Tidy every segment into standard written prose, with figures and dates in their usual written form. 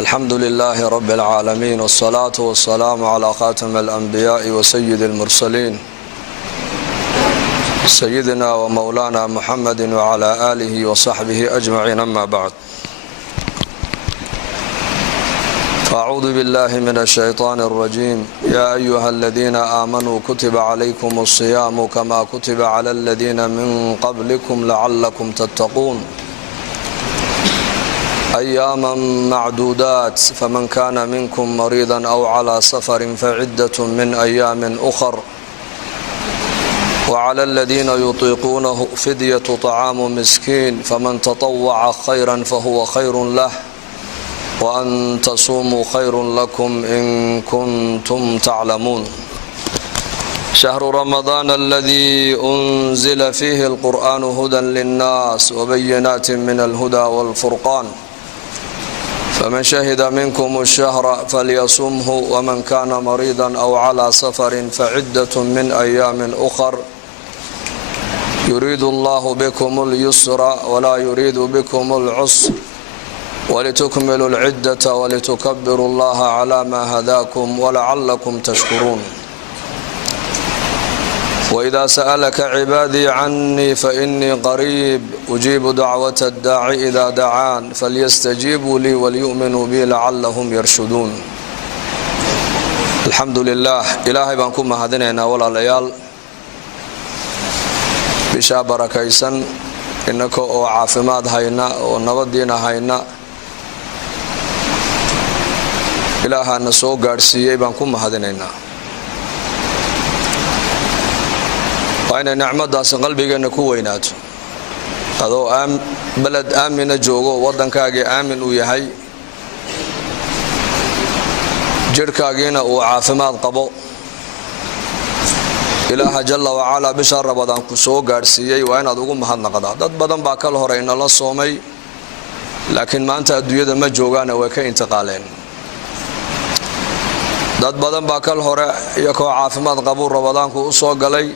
الحمد لله رب العالمين والصلاة والسلام على خاتم الأنبياء وسيد المرسلين سيدنا ومولانا محمد وعلى آله وصحبه أجمعين. أما بعد، فأعوذ بالله من الشيطان الرجيم. يا أيها الذين آمنوا كتب عليكم الصيام كما كتب على الذين من قبلكم لعلكم تتقون أياما معدودات فمن كان منكم مريضا أو على سفر فعدة من أيام أخر وعلى الذين يطيقونه فدية طعام مسكين فمن تطوع خيرا فهو خير له وأن تصوموا خير لكم إن كنتم تعلمون. شهر رمضان الذي أنزل فيه القرآن هدى للناس وبينات من الهدى والفرقان فمن شهد منكم الشهر فليصمه ومن كان مريضا أو على سفر فعدة من أيام أخر يريد الله بكم اليسر ولا يريد بكم العسر ولتكملوا العدة ولتكبروا الله على ما هداكم ولعلكم تشكرون. وإذا سألك عبادي عني فإني قريب أجيب دعوة الداعي إذا دعان فليستجيبوا لي وليؤمنوا بي لعلهم يرشدون. الحمد لله. إلهي بانكم مهدنينا ولا ليال بشا بركيسا إنك أو عافماد هينا ونبدين هينا إلها نسو قارسيي بانكم مهدنينا waa inay nicmadaasi qalbigeena ku weynaato adoo balad aamina joogo waddankaagii aamin uu yahay jirkaagiina uu caafimaad qabo ilaaha jalla wa ala bisha Ramadaan ku soo gaarsiiyay waa inaad ugu mahadnaqdaa. dad badan baa kala hore inala soomay laakiin maanta adduunyada ma joogaan way ka intiqaaleen. dad badan baa kala hore iyagoo caafimaad qabo Ramadaanku u soo galay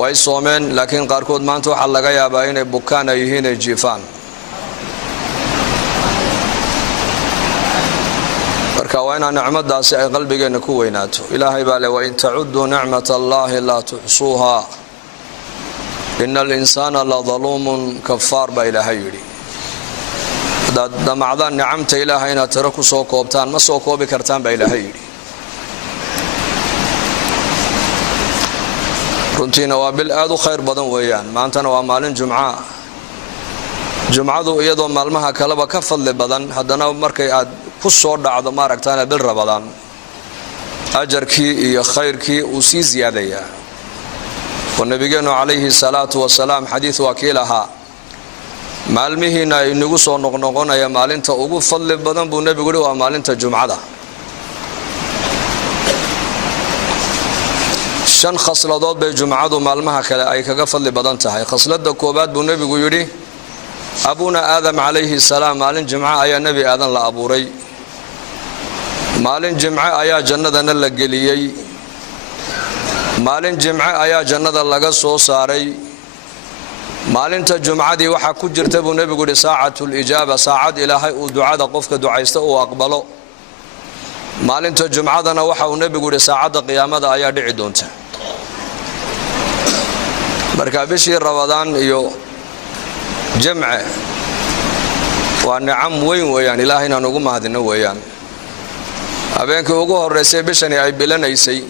way soomeen laakiin qaarkood maanta waxa laga yaabaa inay bukaan yihiin ay jiifaan. marka waa in nicmadaasi ay qalbigeena ku weynaato. ilaahay baa leeyahay in ta'uddu ni'matallahi la tuhsuha innal insana la zalumun kaffar ba ilaahay yiri. damacdan nicamta ilaahayna tara ku soo koobtaan ma soo koobi kartaan ba ilaahay yiri. runtiina waa bil aad u khayr badan weeyaan. maantana waa maalin jumcadu iyadoo maalmaha kaleba ka fadli badan haddana markay aad ku soo dhacdo maaragtaana bil Ramadaan ajarkii iyo khayrkii uu sii ziyaadayaa. oo nabigeenu calayhi salaatu wasalaam xadiis wakiilaha maalmihiina ay nagu soo noqnoqonaya maalinta ugu fadli badan buu nabigu yiri waa maalinta jumcada. shan khasladood bay jumcadu maalmaha kale ay kaga fadli badan tahay. khaslada koobaad buu nabigu yiri abuna aadam calayhi salaam maalin jumca ayaa nabi aadan la abuuray. maalin jumca ayaa jannadana la geliyay. maalin jumca ayaa jannada laga soo saaray. maalinta jumcadii waxa ku jirta buu nabigu yiri saacatul ijaaba saacad ilaahay uu ducada qofka ducaysta uu aqbalo. maalinta jumcadana waxa uu nabigu yiri saacada qiyaamada ayaa dhici doonta. marka bishii Ramadaan iyo jamca waa nicam weyn weeyaan. ilaahayna nagu mahadino weeyaan. habeenkii ugu horeysay bishani ay bilanaysay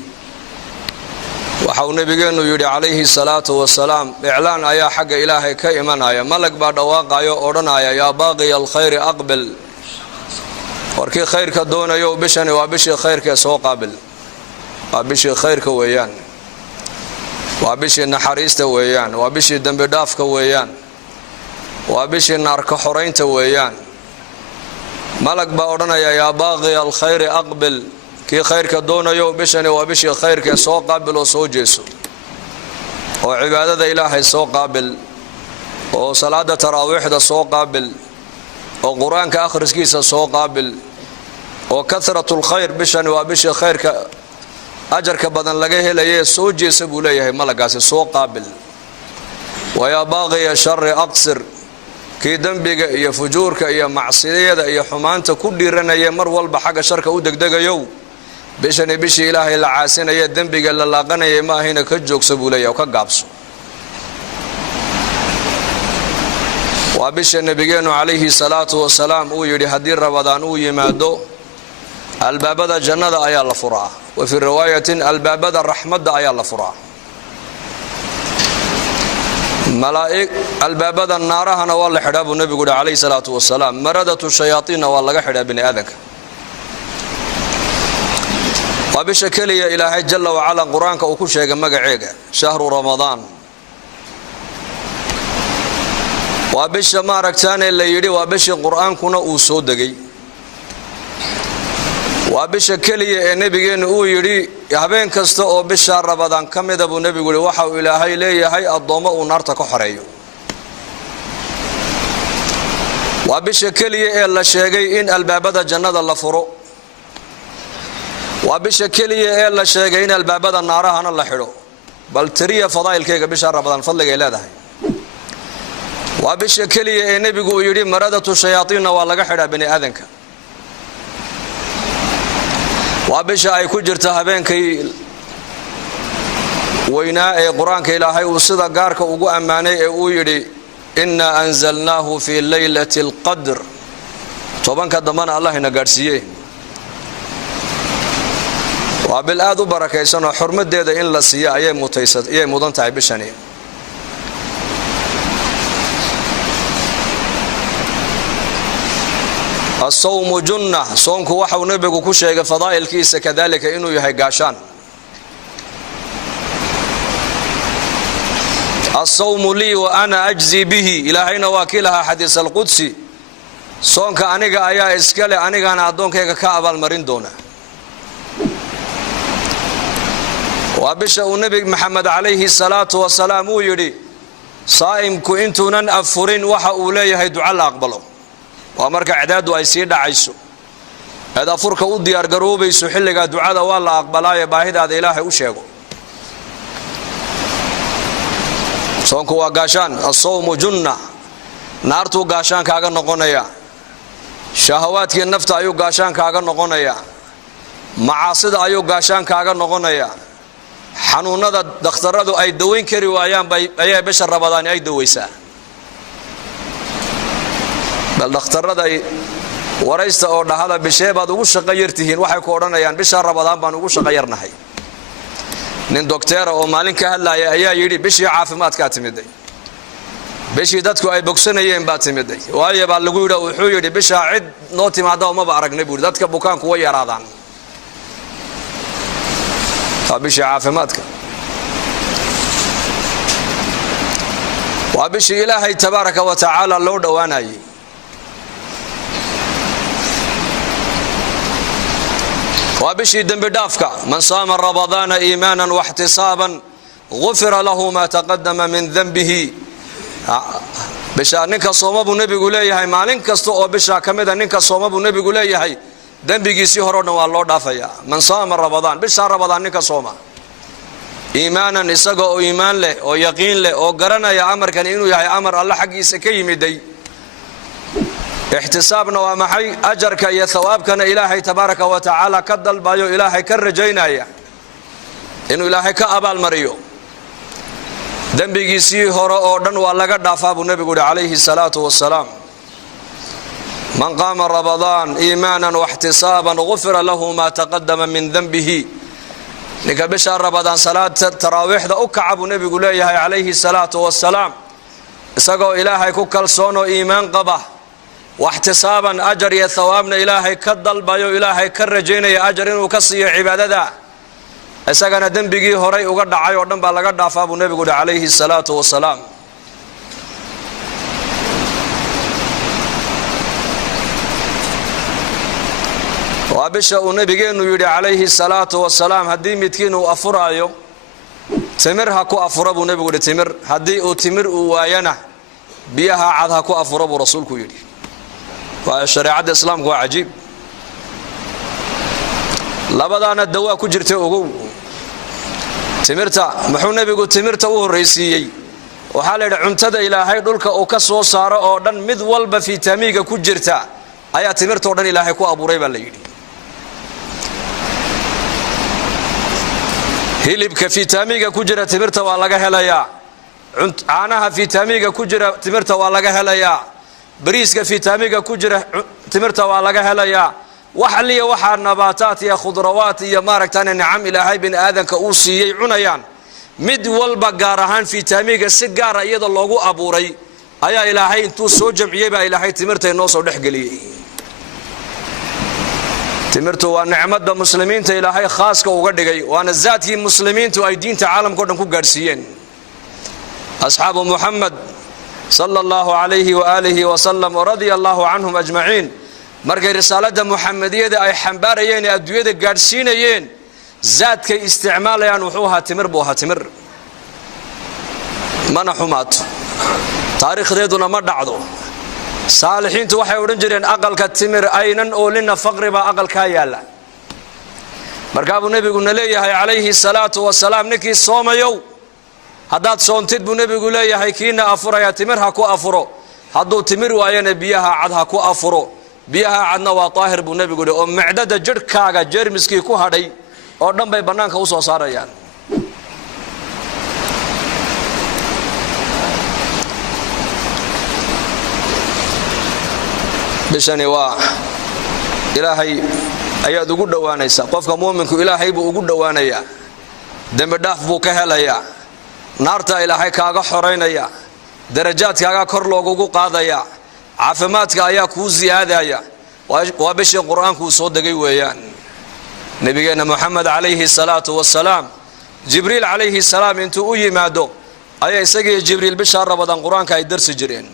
waxa uu nabigeenu yiri calayhi salaatu wasalaam iclaan ayaa xagga ilaahay ka imanaya. malag baa dhawaaqayo odhanaya yaa baaqi alkhayr aqbil. warkii khayrka doonayo bishani waa bishii khayrka soo qaabil. waa bishii khayrka weeyaan. waa bishii naxariista weeyaan. waa bishii dambi dhaafka weeyaan. waa bishii naarka xoreynta weeyaan. malag baa odhanaya yaa baaqi alkhayr aqbil. kii khayrka doonayo bishani waa bishii khayrka soo qaabil oo soo jeeso oo cibaadada ilaahay soo qaabil oo salaada taraawiixda soo qaabil oo quraanka akhriskiisa soo qaabil oo kathratul khayr bishani waa bishii khayrka ajarka badan laga helayo soo jeesa buu leeyahay malagaasi soo qaabil. wa yaa baaqi sharri aqsir. kii dambiga iyo fujuurka iyo macsiyada iyo xumaanta ku dhiiranaya mar walba xagga sharka u degdegayo bishani bishii ilaahay la caasinaya dambiga la laaqanaya ma ahina ka joogso buu leeyahay ka gaabso waa bisha nabigeenu calayhi salaatu wasalaam uu yidhi haddii rabadaan uu yimaado albaabada jannada ayaa la furaa wa fi riwaayatin albaabada raxmadda ayaa la furaa malaa'ig albaabada naarahana waa la xidhaa buu nabigu yidhi calayhi salaatu wasalaam maradatu shayaatiinna waa laga xidhaa bini aadanka waa bisha keliya ilaahay jalla wacala qur-aanka uu ku sheegay magaceega shahru ramadaan waa bisha maaragtaane la yidhi waa bishii qur-aankuna uu soo degay waa bisha keliya ee nebigeennu uu yidhi habeen kasta oo bisha ramadaan ka mida buu nebigu yidhi waxa uu ilaahay leeyahay addoommo uu naarta ka xoreeyo waa bisha keliya ee la sheegay in albaabada jannada la furo waa bisha keliya ee la sheegay in albaabada naarahana la xidho bal tiriya fadaa'ilkayga bisha ramadaan fadligay leedahay waa bisha keliya ee nebigu uu yidhi maradatu shayaatiinna waa laga xidhaa bini aadanka waa bisha ay ku jirta habeenkii weynaa ee qur-aanka ilaahay uu sida gaarka ugu ammaanay ee uu yidhi innaa anzalnaahu fii laylati alqadr tobanka dambana allah ina gaadhsiiyey waa bil aad u barakaysan oo xurmadeeda in la siiyo ayay mudan tahay bishani الصوم جنة صومك وحو نبيك كشيء فضائل كيس كذلك إنه يهي قاشان الصوم لي وأنا أجزي به إلى هنا واكلها حديث القدسي صومك أنيق أيا إسكالي أنيق أنا أدونك كعب المرين دونا وبشأ النبي محمد عليه الصلاة والسلام يري صائم كنتنا أفرين وحا أوليه دعاء أقبله waa marka cidaadu ay sii dhacayso hada furka u diyaar garoobayso xilliga ducada waa la aqbalaayo baahidaada ilaahay u sheego soonku waa gaashaan as-sawmu junna naartu gaashaan kaaga noqonaya shahawaadkii nafta ayuu gaashaan kaaga noqonaya macaasida ayuu gaashaan kaaga noqonaya xanuunada dhakhtaradu ay daweyn kari waayaan ayay bisha ramadaan ay daweysaa bal dhakhtarada ay waraysta oo dhahada bishee baad ugu shaqo yartihiin waxay ku odhanayaan bisha ramadaan baan ugu shaqo yarnahay nin docteera oo maalin ka hadlaya ayaa yidhi bishii caafimaadkaa timiday bishii dadku ay bogsanayeen baa timiday waayo baa lagu yidhi wuxuu yidhi bisha cid noo timaada umaba aragnay buu dadka bukaanku way yaraadaan bishii caafimaadka waa bishii ilaahay tabaaraka wa tacaala loo dhowaanayay وبشي دم بدافك من صام رمضان إيمانا واحتسابا غفر له ما تقدم من ذنبه بشا نينكا صوما بو نبي غليهي مالين كاستو او بشا كميدا نينكا صوما بو نبي غليهي دنبيغيسي هورنا waa loo dhaafaya man saama ramadaan bisha ramadaan ninka sooma iimaanan isaga oo iimaan leh oo yaqiin leh oo garanaya amarkan inuu yahay amar Allah xaqiisa ka yimiday احتسابنا ومحي أجرك يا ثوابكنا إلهي تبارك وتعالى كدل بايو إلهي كرجينا يا إنه إلهي كأبا المريو دنبيجي سي هراء أردن والله قد دافع النبي عليه الصلاة والسلام من قام رمضان إيمانا واحتسابا غفر له ما تقدم من ذنبه نكبش رمضان صلاة التراويح ذا أكعب النبي عليه الصلاة والسلام سقوا إلهي كوكل صونو إيمان قبه واحتسابا أجر يا ثوابنا إلهي كدل بايو إلهي كرجينا يا أجر وكسي عبادة أساقنا دنبقي هوري وقد عايو دنبا لقد عفاب النبي عليه الصلاة والسلام وابشا النبي يدي عليه الصلاة والسلام هدي متكين وأفرايو تمرها كو أفرب النبي تمر هدي تمر ويانا بيها عادها كو أفرب رسولك يدي وشريعة الإسلام هو عجيب لبدانا الدواء كجرته أقول تمرتا محو نبي يقول تمرتا هو الرئيسي waxaa la yidhi cuntada ilaahay dhulka uu ka soo saaro oo dhan mid walba fiitamiinka ku jirta ayaa timirta oo dhan ilaahay ku abuuray baa la yidhi hilibka fiitamiinka ku jira timirta waa laga helayaa caanaha fiitamiinka ku jira timirta waa laga helayaa bariiska fiitamiinka ku jira timirta waa laga helayaa waxliya waxa nabaataat iyo khudrawaat iyo maaragtaan nicam ilaahay bin aadanka uu siiyay cunayaan mid walba gaar ahaan fiitamiinka si gaar ah iyada loogu abuuray ayaa ilaahay intuu soo jamciyay baa ilaahay timirta inoo soo dhexgeliyay timirtu waa nicmada muslimiinta ilaahay khaaska uga dhigay waana zaadkii muslimiintu ay diinta caalamka oo dhan ku gaarsiiyeen asxaabu muhammad sallallahu alayhi wa alihi wa sallam radiyallahu anhum ajma'in markay risaalada muhammadiyada ay xambaarayeen adduunyada gaarsiinayeen zaadkay isticmaalayaan wuxuu ahaa timir buu ahaa timir mana xumaad taariikhdeeduna ma dhacdo saalixiintu waxay odhan jireen aqalka timir aynan oolina faqriba aqalka yaala markaa buu nabiguna leeyahay calayhi salaatu wasalaam ninkii soomayow haddaad soontid buu nabigu leeyahay kiina afuraya timir ha ku afuro hadduu timir waayana biyaha cad ha ku afuro biyaha cadna waa daahir buu nabigu leeyahay oo macdada jirhkaaga jeermiskii ku hadhay oo dhan bay bannaanka u soo saarayaan bishani waa ilaahay ayaad ugu dhowaanaysaa qofka muuminku ilaahay buu ugu dhowaanayaa dembi dhaaf buu ka helayaa naarta ilaahay kaaga xoreynaya darajaadkaaga kor loogugu qaadaya caafimaadka ayaa kuu ziyaadaya waa bishii qur-aanku soo degay weeyaan nabigeena muhammad calayhi salaatu wasalaam jibriil calayhi salaam intuu u yimaado ayaa isagii jibriil bisha ramadaan qur-aanka ay darsi jireen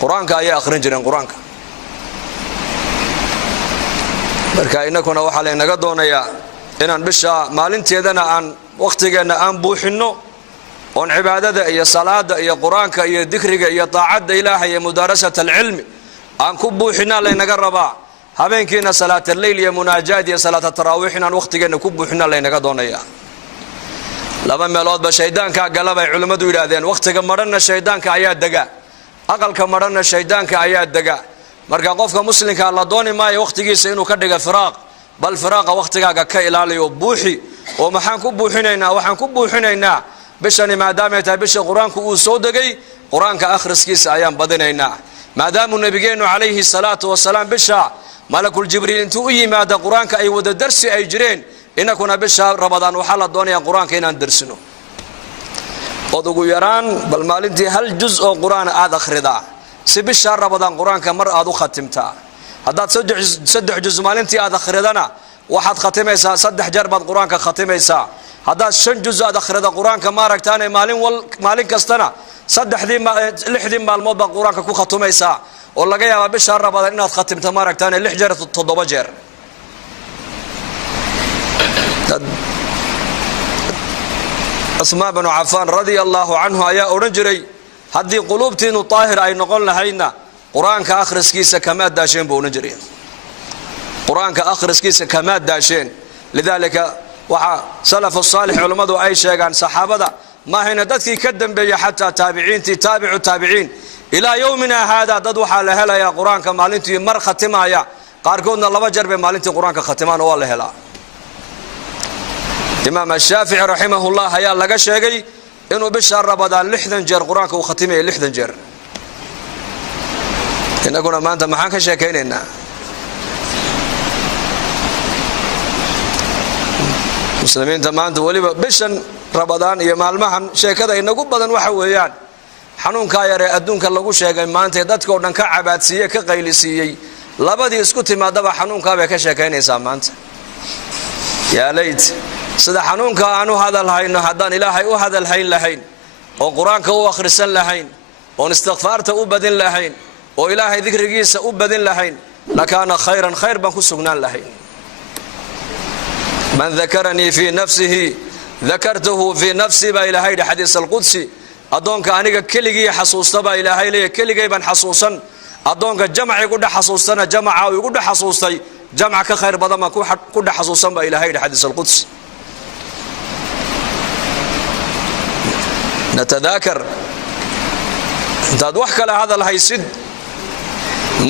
qur-aanka ayaa akhrin jireen qur-aanka marka inakuna waxaa laynaga doonayaa inaan bisha maalinteedana aan waqtigeena aan buuxinno oon cibaadada iyo salaada iyo qur-aanka iyo dikriga iyo taacadda ilaahay iyo mudaarasata alcilmi aan ku buuxinaa laynaga rabaa habeenkiina salaata leyl iyo munaajaad iyo salaata taraawiix inaan waqtigeena ku buuxinaa laynaga doonayaa laba meeloodba shaydaanka galabay culimmadu yidhaahdeen waqtiga madhanna shaydaanka ayaa dega aqalka madhanna shaydaanka ayaa dega marka qofka muslimka la dooni maayo waqtigiisa inuu ka dhigo firaaq bal firaaqa waqtigaaga ka ilaaliyo buuxi oo maxaan ku buuxinaynaa waxaan ku buuxinaynaa bishani maadaama ay tahay bisha qur-aanku uu soo degay qur-aanka akhriskiisa ayaan badinaynaa maadaamuu nabigeenu calayhi salaatu wasalaam bisha malakul jibriil intuu u yimaada qur-aanka ay wada darsi ay jireen inakuna bisha ramadaan waxaa la doonayaa qur-aanka inaan darsino ood ugu yaraan bal maalintii hal juz oo qur-aan aad akhridaa si bisha ramadaan qur-aanka mar aad u khatimtaa haddaad saddex juz maalintii aad akhridana waxaad khatimaysaa 3 jeer baad qur-aanka khatimaysaa haddaad 5 juz aad akhrida qur-aanka maaragtaane maalin kastana 6 maalmood baad qur-aanka ku khatumaysaa oo laga yaabaa bisha ramadaan inaad khatimto maaragtaane 6 jeer 7 jeer Uthman bin Affan radiyallahu anhu ayaa oran jiray haddii quluubtiinu taahir ay noqon lahaydna qur-aanka akhriskiisa kama daasheen buu oran jiray qur-aanka akhriskiisa kama daasheen lidaalika waxa salafu saalix culimadu ay sheegaan saxaabada ma hayna dadkii ka dambeeyay xataa taabiciintii taabicu taabiciin ilaa yawmina hada dad waxa la helayaa qur-aanka maalintii mar khatimaaya qaarkoodna 2 jeer bay maalintii qur-aanka khatimaan oo la helaa imaam ash-Shafi'i rahimahullah ayaa laga sheegay inuu bisha ramadaan 60 jeer qur-aanka uu khatimay 60 jeer inaguna maanta maxaan ka sheekaynaynaa muslimiinta maanta waliba bishan ramadaan iyo maalmahan sheekada inagu badan waxa weeyaan xanuunka yar ee adduunka lagu sheegay maanta dadka oo dhan ka cabaadsiiyay ka qaylisiiyay labadii isku timaadaba xanuunka bay ka sheekaynaysaa maanta yaa layt sida xanuunka aanu hadal hayno haddaan ilaahay u hadal hayn lahayn oo qur-aanka u akhrisan lahayn oo istighfaarta u badin lahayn oo ilaahay dhikrigiisa u badin lahayn lakaana khayran khayr baan ku sugnaan lahayn man dhakarani fi nafsihi dhakartuhu fi nafsi ba ilaahay hadith al-qudsi adoonka aniga keligii xasuusta ba ilaahay leeyahay keligay baan xasuusan adoonka jamci ku dhaxasuustana jamca uu ku dhaxasuustay jamca ka khayr badan ma ku dhaxasuusan ba ilaahay hadith al-qudsi نتذاكر intaad wax kale hadal haysid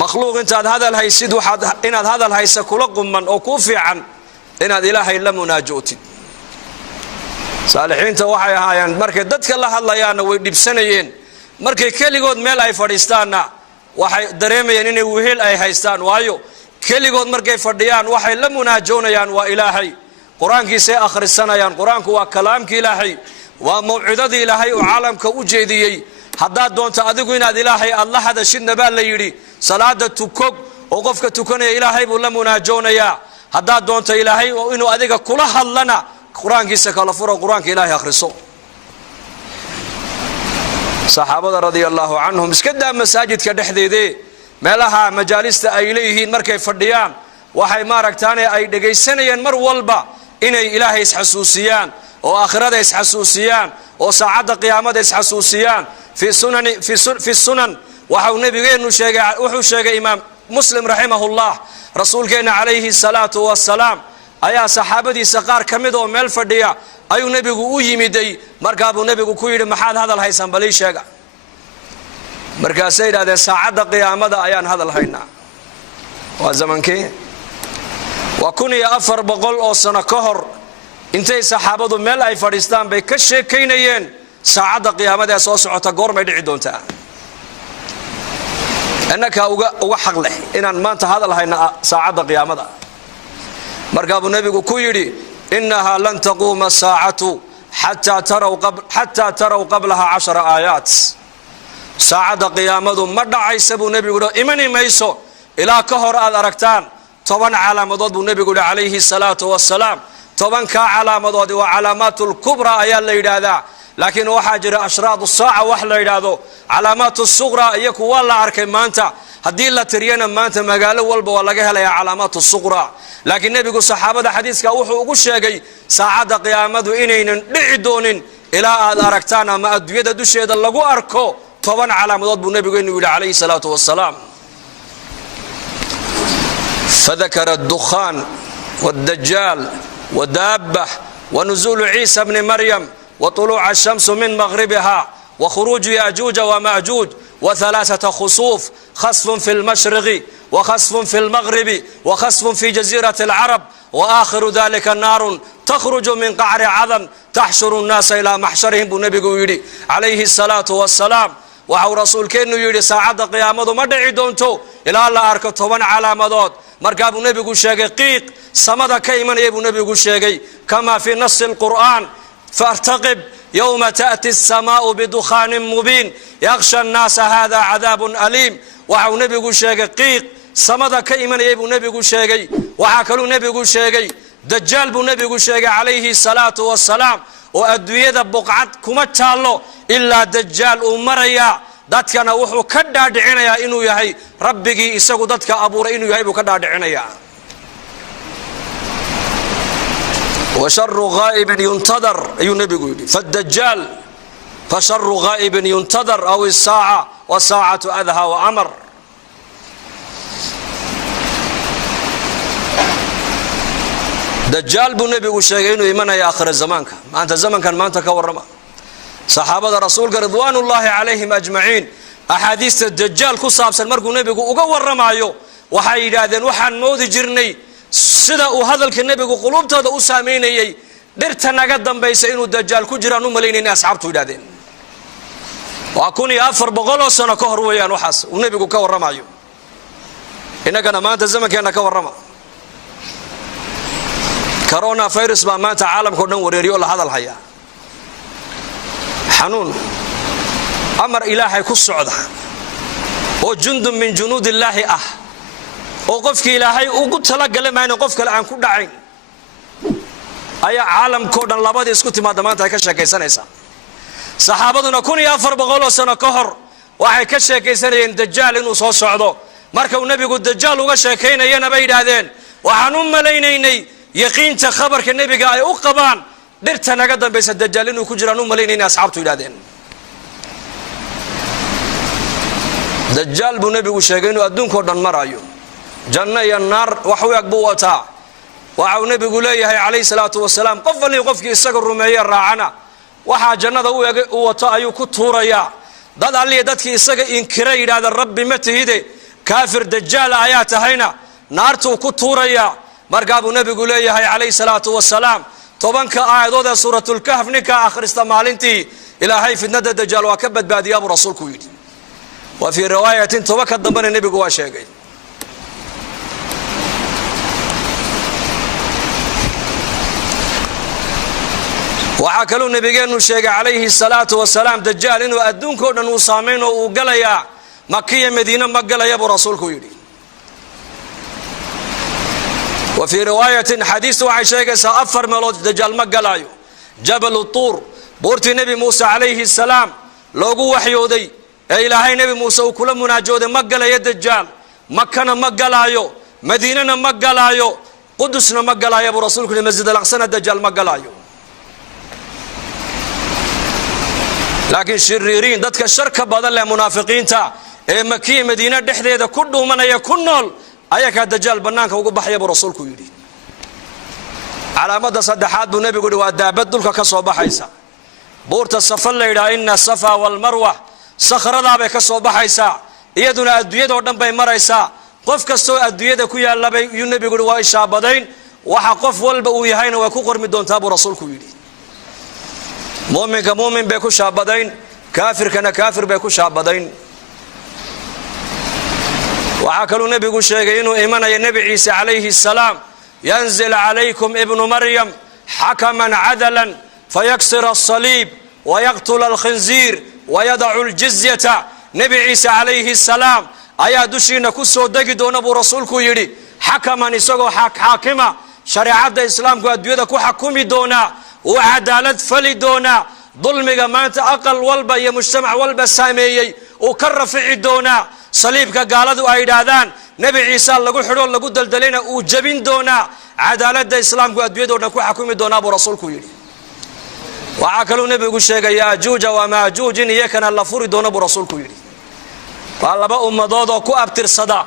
makhluuq intaad hadal haysid waxaad inaad hadal haysa kula qumman oo ku fiican inaad ilaahay la munaajootid saalixiinta waxay ahaayeen markay dadka la hadlayaana way dhibsanayeen markay keligood meel ay fadhiistaanna waxay dareemayeen inay wehel ay haystaan waayo keligood markay fadhiyaan waxay la munaajoonayaan waa ilaahay quraankiisa akhrisanayaan quraanku waa kalaamka ilaahay waa mawcidada ilaahay oo caalamka u jeediyay haddaad doonto adigu inaad ilaahay aad la hadashidna baa la yidhi salaada tukog oo qofka tukanaya ilaahay buu la munaajoonayaa haddaad doonto ilaahay inuu adiga kula hadlana quraankiisa kala furo quraanka ilaahay akhriso saxaabada radiyallahu anhum iska daa masaajidka dhexdeedee meelaha majaalista ay leeyihiin markay fadhiyaan waxay maaragtaan ay dhageysanayeen mar walba inay ilaahay isxasuusiyaan oo aakhirada isxasuusiyaan oo saacada qiyaamada isxasuusiyaan fi sunan waxa nabigeenu sheegay wuxuu sheegay imaam muslim rahimahullah rasuulkeena calayhi salaatu wassalaam ayaa saxaabadiisa qaar kamid oo meel fadhiya ayuu nabigu u yimiday markaa buu nabigu ku yiri maxaad hadal haysan bali sheega markaasay yiraahdeen saacada qiyaamada ayaan hadal haynaa waa zamankii wa kuniya 400 oo sano ka hor intay saxaabadu meel ay fadhiistaan bay ka sheekaynayeen saacada qiyaamada soo socota goormay dhici doontaa annaka uga xaq leh inaan maanta hadal hayna saacada qiyaamada markaa buu nabigu ku yiri innaha lan taquma saa'atu hatta taraw qablaha 10 ayat saacada qiyaamadu ma dhacaysa buu nabigu imani mayso ilaa ka hor aad aragtaan 10 calaamadood buu nabigu calayhi salaatu wassalaam 10 ka calaamadood waa calaamatul kubra ayaa la yiraahdaa laakiin waxa jira ashraad as-saa'a wax la yiraahdo calaamaatu sughra iyo kuwa la arkay maanta hadii la tiriyana maanta magaalo walba waa laga helayaa calaamaatu sughra laakiin nabigu saxaabada xadiiska wuxuu ugu sheegay saacada qiyaamadu inaynan dhici doonin ilaa aad aragtaan ama adduunyada dusheeda lagu arko 10 calaamadood buu nabigu inuu yiri calayhi salaatu wassalaam فذكر الدخان والدجال ودابة ونزول عيسى ابن مريم وطلوع الشمس من مغربها وخروج ياجوج وماجوج وثلاثة خسوف خسف في المشرق وخسف في المغرب وخسف في جزيرة العرب وآخر ذلك النار تخرج من قعر عظم تحشر الناس إلى محشرهم بنبي يري عليه الصلاة والسلام وحو رسول كأنه يري ساعة قيامة ما دعي دونتو إلى الله أركض 10 علامات مركب النبي شيء قيق سمد كيمن يبو نبي شيء كما في نص القرآن فارتقب يوم تأتي السماء بدخان مبين يغشى الناس هذا عذاب أليم وحو نبي شيء قيق سمد كيمن يبو نبي شيء وحكلو نبي شيء دجال بو نبي شيء عليه الصلاة والسلام وأدوية بقعد كما تالو إلا دجال أمريا dadkana wuxuu ka dhaadhicinayaa inuu yahay rabbigii isagu dadka abuuray inuu yahay buu ka dhaadhicinayaa wa sharru ghaibin yuntadar ayu nabigu yiri fadajjal fa sharru ghaibin yuntadar aw as-sa'a wa sa'atu adha wa amr dajjal buu nabigu sheegay inuu imanaya aakhir zamaanka maanta zamankan maanta ka warrama صحابة رسولك رضوان الله عليهم أجمعين أحاديث الدجال كصابسا مرقو نبيقو أقوى الرمايو وحي إلادين وحان مودي جرني سيدا وهذا النبيقو قلوب تادا أساميني درتنا قدام بيسينو الدجال كجرانو ملينين أسعبتو إلادين وأكوني أفر بغلو سنة كهر ويان وحاس ونبيقو كوى الرمايو إنك أنا ما أنت زمك أنا كوى الرما كورونا فيروس ما مات عالم كنا وريريو لهذا الحياة حنون أمر إلهي كالصعدة وجند من جنود الله وقفك إلهي وقلت لك لما أنا قفك الآن كل عين أي عالم كودا لابد يسكت ما دمانت هكذا كيسان إيسا صحابتنا كوني أفر بغولو سنة كهر وحي كشا كيسان دجال إنو صو صعدو مركو النبي قد دجال وغشا كينا ينبيد هذين وحنون ملينيني يقين تخبر كالنبي قاي أقبان درتنا قدام بيس الدجال إنه كجرانو ملينين أصحابته إلادين دجال بنبي وشاقينو أدون كردان مرايو جنة النار وحويك بوتا وعو نبي قوليه عليه الصلاة والسلام قفل يقفك السقر الرمية الراعنا وحا جنة وطا أيو كتوريا dad alliya dadkii isaga inkira yidhaahda rabbi ma tihide kaafir dajaal ayaa tahayna naartuu ku tuuraya markaa buu nebigu leeyahay calayhi salaatu wasalaam 10 aayadood ee suuratul kahf ninka akhrista maalintii ilaahay fitnada dajaal waa ka badbaadiyaa buu rasuulku yidhi wa fii riwaayatin 10 ka dambana nebigu waa sheegay waxaa kaloo nabigeenu sheegay calayhi salaatu wasalaam dajaal inuu adduunkoo dhan uu saameyn oo uu galayaa makiya madiina ma galaya buu rasuulku yidhi wa fii riwaayatin xadiistu waxay sheegaysaa 4 meelood dajaal ma galaayo jabalu tuur buurtii nebi muuse calayhi salaam loogu waxyooday ee ilaahay nebi muuse uu kula munaajooday ma galaya dajaal makana ma galaayo madiinana ma galaayo qudusna ma galaayo buu rasuulku yidhi masjid al-aqsana dajaal ma galaayo laakiin shiriiriin dadka sharka badan leh munaafiqiinta ee makiya madiina dhexdeeda ku dhuumanaya ku nool ayaga dajaal banaanka ugu baxaya buu rasuulku yidhi calaamada saddexaad buu nebigu yidhi waa daabad dhulka ka soo baxaysa buurta safa la yidhaha inna safa wal marwa sakhradaa bay ka soo baxaysaa iyaduna adduunyadoo dhan bay maraysaa qof kastoo adduunyada ku yaallabay yuu nebigu yidhi waa ishaabadayn waxa qof walba uu yahayna way ku qormi doontaa buu rasuulku yidhi muuminka muumin bay ku shaabadayn kaafirkana kaafir bay ku shaabadayn waxaa kaluu nebigu sheegay inuu imanayo nebi ciise calayhi salaam yanzil calaykum ibnu maryam xakaman cadalan fayaksira asaliib wayaqtula alkhinziir wayadacu aljizyata nebi ciise calayhi salaam ayaa dushiina ku soo degi doona buu rasuulku yidhi xakaman isagoo xaakima shareecadda islaamku adduunyada ku xakumi doonaa uu cadaalad fali doonaa dulmiga maanta aqal walba iyo mujtamac walba saameeyey uu ka rafici doonaa saliibka gaaladu ay yidhaahdaan nebi ciise lagu xidho lagu daldalina uu jabin doonaa cadaaladda islaamku adduunyadoo dhan ku xakumi doonaa buu rasuulku yidhi waxaa kaluu nebigu sheegay yaajuuja wamaajuuj in iyakana la furi doono buu rasuulku yidhi waa 2 ummadood oo ku abtirsada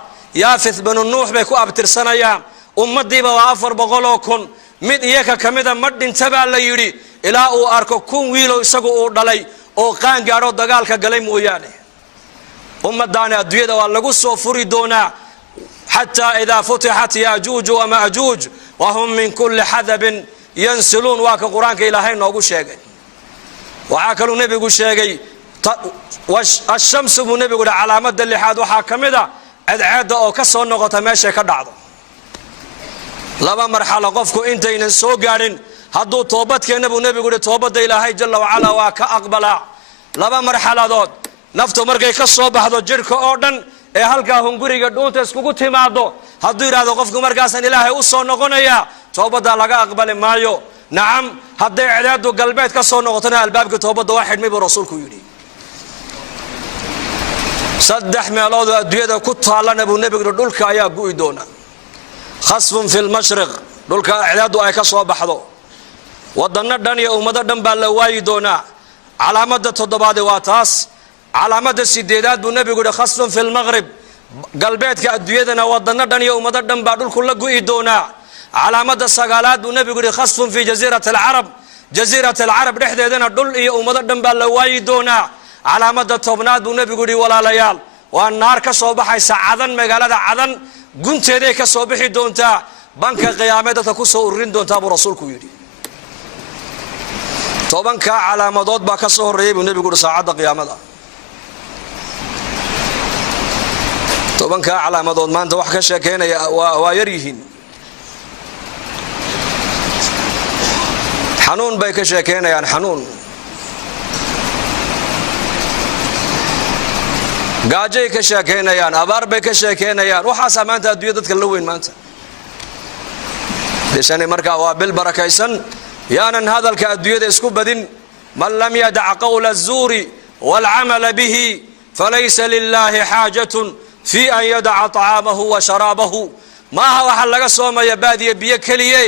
yaafith banu nuux bay ku abtirsanayaan ummadiiba waa 400,000 mid iyaka ka mida ma dhinta baa la yidhi ilaa uu arko 1 wiilo isagu uu dhalay oo qaan gaadho dagaalka galay mooyaane ummadaana adduunyada waa lagu soo furi doonaa xataa idaa futixat yaajuuj wamaajuuj wahum min kulli xadabin yansiluun waa ka qur-aanka ilaahay noogu sheegay waxaa kaluu nebigu sheegay ashamsu buu nebigu yidhi calaamada 6aad waxaa ka mida cadceedda oo ka soo noqota meeshay ka dhacdo 2 marxalo qofku intaynan soo gaadhin hadduu toobadkeena buu nebigu yidhi toobadda ilaahay jalla wacala waa ka aqbalaa 2 marxaladood naftu markay ka soo baxdo jidhka oo dhan ee halkaa hunguriga dhuunta iskugu timaado hadduu yidhaahdo qofku markaasaan ilaahay u soo noqonayaa toobaddaa laga aqbali maayo nacam hadday cidaadu galbeed ka soo noqotona albaabka toobadda waa xidhmay buu rasuulku yidhi 3 meelood oo adduunyada ku taallana buu nebigu yidhi dhulka ayaa gu'i doona khasfun fi lmashriq dhulka cidaadu ay ka soo baxdo waddanno dhan iyo ummado dhan baa la waayi doonaa calaamada 7aad waa taas calaamada 8aad buu nebigu yidhi khasfun fi lmaqrib galbeedka adduunyadana waddanno dhan iyo ummado dhan baa dhulku la gu'i doonaa calaamada 9aad buu nebigu yidhi khasfun fi jasiirati alcarab dhexdeedana dhul iyo ummado dhan baa la waayi doonaa calaamada 10aad buu nebigu yidhi walaalayaal waa naar ka soo baxaysa cadan magaalada cadan gunteeday ka soo bixi doontaa banka qiyaamada dadka ku soo ururin doontaa buu rasuulku yidhi 10 calaamadood baa ka soo horeeyay buu nebigu yidhi saacadda qiyaamada 10 calaamadood maanta wax ka sheekeynaya waa yar yihiin xanuun bay ka sheekeynayaan xanuun gaajay ka sheekeynayaan abaar bay ka sheekeynayaan waxaasaa maanta adduunya dadka la weyn maanta bishani markaa waa bil barakaysan yaanan hadalka adduunyada isku badin man lam yadac qawla azuuri waalcamala bihi falaysa lilaahi xaajatun fi an yadaca طacaamahu wa sharaabahu maaha waxaa laga soomaya baadiya biyo keliye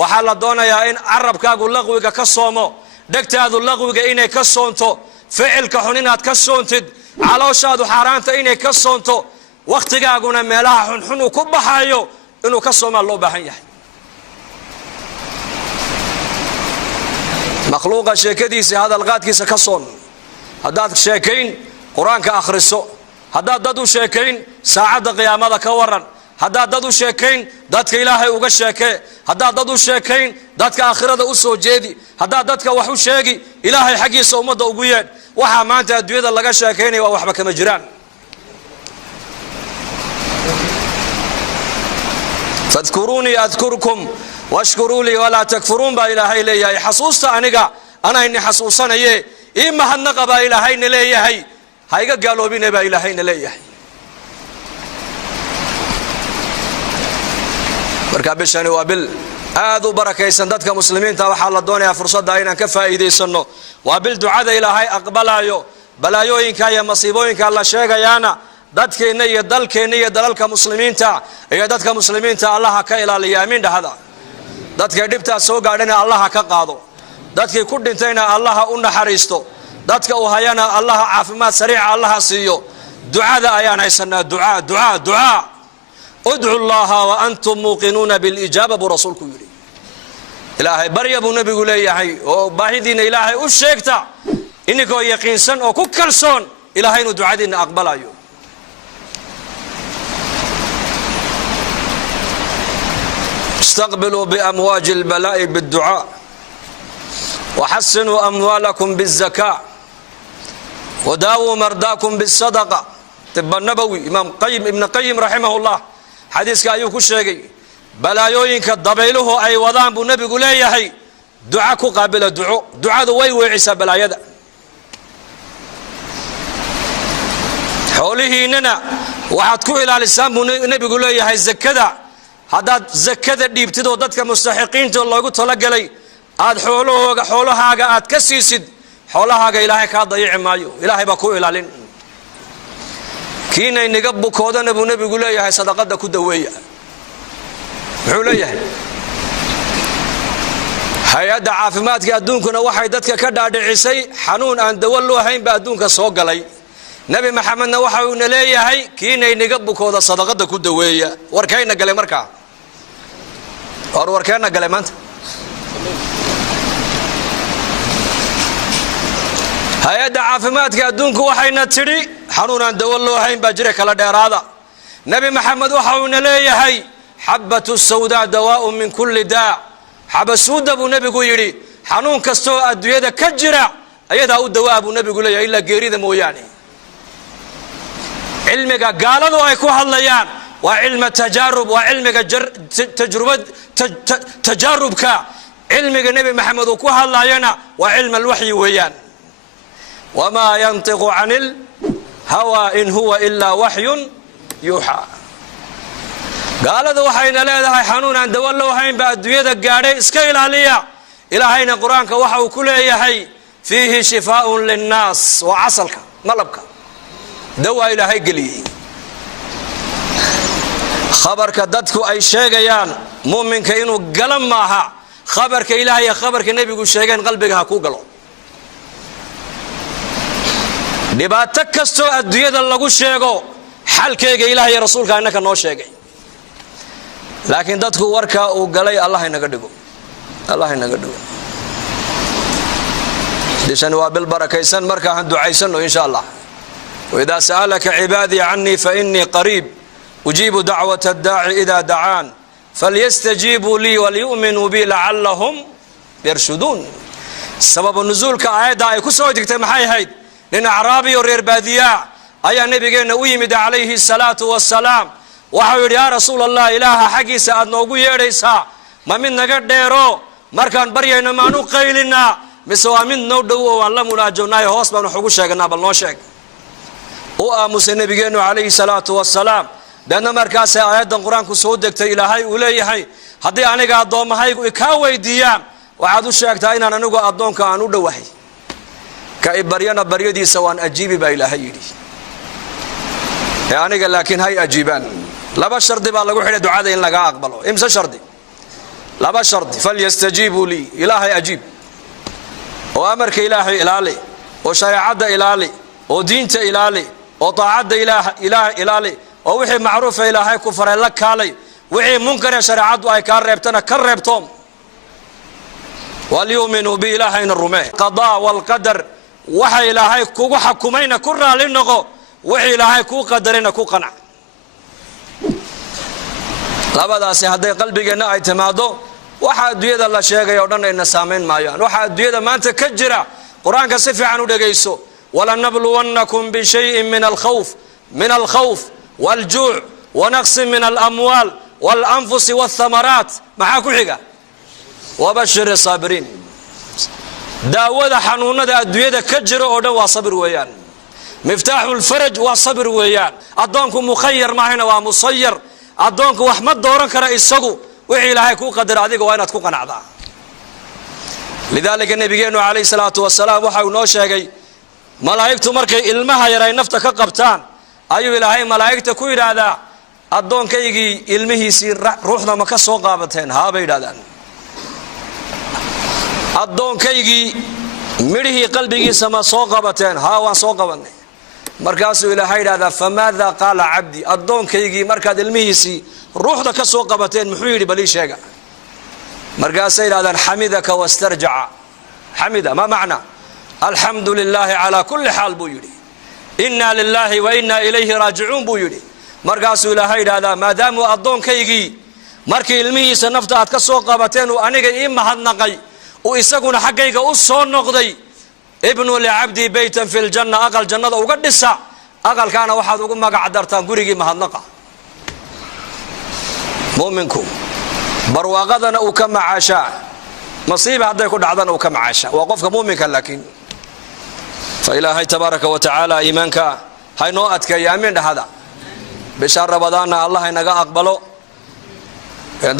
waxaa la doonayaa in carabkaagu laqwiga ka soomo dhegtaadu laqwiga inay ka soonto ficilka xun inaad ka soontid calooshaadu xaaraanta inay ka soonto wakhtigaaguna meelaha xunxun uu ku baxayo inuu ka soomaa loo baahan yahay makhluuqa sheekadiisa hadalqaadkiisa ka soon haddaad sheekayn quraanka akhriso haddaad dad u sheekayn saacada qiyaamada ka waran haddaad dad u sheekayn dadka ilaahay uga sheekee haddaad dad u sheekayn dadka aakhirada u soo jeedi haddaad dadka wax u sheegi ilaahay xaqiisa ummadda ugu yeedh waxa maanta adduunyada laga sheekaynaya waa waxba kama jiraan fadhkuruni adhkurkum washkuru li wala takfurun ba ilaahay leeyahay xasuusta aniga ana inni xasuusanaye ima hadnaqa ba ilaahayna leeyahay hayga gaaloobina ba ilaahayna leeyahay marka bishani waa bil aad u barakaysan dadka muslimiinta waxa la doonayaa fursadda inaan ka faa'iideysano waa bil ducada ilaahay aqbalayo balaayooyinka iyo masiibooyinka la sheegayaana dadkeena iyo dalkeena iyo dalalka muslimiinta iyo dadka muslimiinta Allah ka ilaaliyo aamin dhahada dadka dhibta soo gaadhana Allah ka qaado dadkii ku dhintayna Allah u naxariisto dadka u hayana Allah caafimaad sariic Allah siiyo ducada ayaan haysanaa ducaa ادعوا الله وأنتم موقنون بالإجابة برسولك يري إلهي بريا بو نبي ليهي وباهدين إلهي أشيكتا إنكو يقينسن أو كوكلسون إلهي ندعادين أقبل أيو استقبلوا بأمواج البلاء بالدعاء وحسنوا أموالكم بالزكاة وداووا مرداكم بالصدقة تبا النبوي إمام قيم ابن قيم رحمه الله حديثك أيوك الشيقي بلايوينك الضبيله أي وضان بو نبي قليهي دعاك قابل دعاء ذوي وعيسى بلايدا حوله إننا وحدكو إلى الإسلام بو نبي قليهي الزكاة هذا زكاة ديبتدو ضدك مستحقين الله قلت لك لي هاد حولها هاد كسيسد حولها إلهي كاضيع مايو إلهي باكو إلى لين كينا نقبو كودنا ابو نبي يقول لي هاي صدقه كدويه حوليه hay-adda caafimaadka adduunkuna waxay dadka ka dhaadhicisay xanuun aan dawo loo hayn ba adduunka soo galay nabi maxamedna waxa uu leeyahay kiinay niga bukooda sadaqada ku daweeya warkayna galay markaa warkayna galay maanta hay-adda caafimaadka adduunku waxayna tidhi xanuun aan dawo loo hayn baa jira kala dheeraada nabi maxamed waxa uu leeyahay xabatu sawda dawaa'un min kulli daa xabasuuda buu nabigu yidhi xanuun kastoo adduunyada ka jira ayadaa u dawaa buu nabigu leeyahay ilaa geerida mooyaane cilmiga gaaladu ay ku hadlayaan waa cilmi tajaarub waa cilmiga tajaarubka cilmiga nabi maxamed uu ku hadlayana waa cilmi alwahyi weeyaan wamaa yantiqu canil hawa in huwa ilaa wahyun yuuxa قالوا وحينا لهذا حنون عند والله وحين بأدوية قاعدة إسكيلالية إلهينا قرآنك وحو كله يحي فيه شفاء للناس وعسلك ملبك دواء إلهي قلي خبرك ددك أي شيغيان مؤمنك إنه قلم معها خبرك إلهي خبرك النبي يقول شيغان قلبك هكو قلو لباتك كستو أدوية اللغو شيغو حالكيغ إلهي رسولك أنك نو شيغي لكن دتكو وركا وقالي الله ينقدقو الله ينقدقو ليشان وبالبركة يسن مركا هندو عيسن إن شاء الله وإذا سألك عبادي عني فإني قريب أجيب دعوة الداعي إذا دعان فليستجيبوا لي وليؤمنوا بي لعلهم يرشدون سبب النزول كآية كسوة تجتمعي هيد لأن أعرابي ورير بادية أي النبي ويمد عليه الصلاة والسلام وحاول يا رسول الله إله حقي سأد نوغو يريسا ما من نقر ديرو مركان برينا ما نقيلنا مسوا من نودو والله مناجونا يهوس بانو حقو شاقنا بالنوشاق وآموس النبي عليه الصلاة والسلام لأن مركاس آيات القرآن كسودك إلهي وليهي هدي عنك أدوم هاي إكاوي ديام وعادو شاق تاينا ننقو أدوم كأنو دوحي كإبريانا بريدي سوان أجيبي بإلهي يعني لكن هاي أجيبان لابا شرطي بالله حين دعاء إن لقى أقبله إمسى شرطي لابا شرطي فليستجيبوا لي إلهي أجيب وأمرك إلهي إلالي وشريعة إلالي ودينت إلالي وطاعة إلالي ووحي معروف إلهي كفر لك علي وحي منكر شريعة أي كربتنا كربتهم وليؤمنوا بإلهين الرمي قضاء والقدر waxa ilaahay kugu xukumayna ku raali noqo wixii ilaahay ku qadarina ku qanac labadaasi haday qalbigeena ay timaado waxa adduunyada la sheegay oo dhan ayna saameyn maayaan waxa adduunyada maanta ka jira quraanka si fiican u dhageyso wala nabluwannakum bi shay'in min al-khawf wal-ju' wa naqs min al-amwal wal-anfus wath-thamarat maxa ku xiga wa bashir as-sabirin daawada xanuunada adduunyada ka jira oo dhan waa sabir weeyaan miftaaxul faraj waa sabir weeyaan adoonku mukhayyar maahina waa musayyar adoonku wax ma dooran kara isagu wixii ilaahay ku qadar adiga waa inaad ku qanacdaa lidaalika nabigeenu alayhi salaatu wasalaam waxa uu noo sheegay malaa'iktu markay ilmaha yaray nafta ka qabtaan ayuu ilaahay malaa'ikta ku yiraahdaa adoonkaygi ilmihiisii ruuxda ma ka soo qaabateen haa bay yiraahdaan adoonkaygi midhii qalbigiisa ma soo qabateen haa waan soo qabanay markaasuu ilaahay yiraahdaa famaadha qaala abdi adoonkaygi markaad ilmihiisii ruuxda ka soo qabateen muxuu yiri bali sheega markaasay yiraahdaan xamidaka wastarja'a xamida ma macna alhamdulillah ala kulli hal buu yiri inna lillahi wa inna ilayhi raaji'un buu yiri markaasuu ilaahay yiraahdaa maadaama adoonkaygi markii ilmihiisa nafta aad ka soo qabateen oo aniga ii mahadnaqay oo isaguna xaqayga u soo noqday ibnu li'abdi baytan fil janna aqal jannada uga dhisa aqalkaana waxaad ugu magac dartaan gurigii mahadnaqa mu'minku barwaaqadana uu ka macaasha masiiba haday ku dhacdana uu ka macaasha waa qofka mu'minka laakiin fa ilaahay tabaaraka wa ta'ala iimaanka hayno adkeeyo aamin dhahada bishar rabadaana allah inaga aqbalo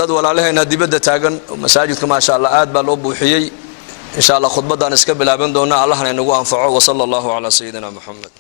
dad walaalaheena dibadda taagan masaajidka ma sha Allah aad baa loo buuxiyay إن شاء الله خطبة دان اسكبل أبن دونا الله ننقو أنفعه وصلى الله على سيدنا محمد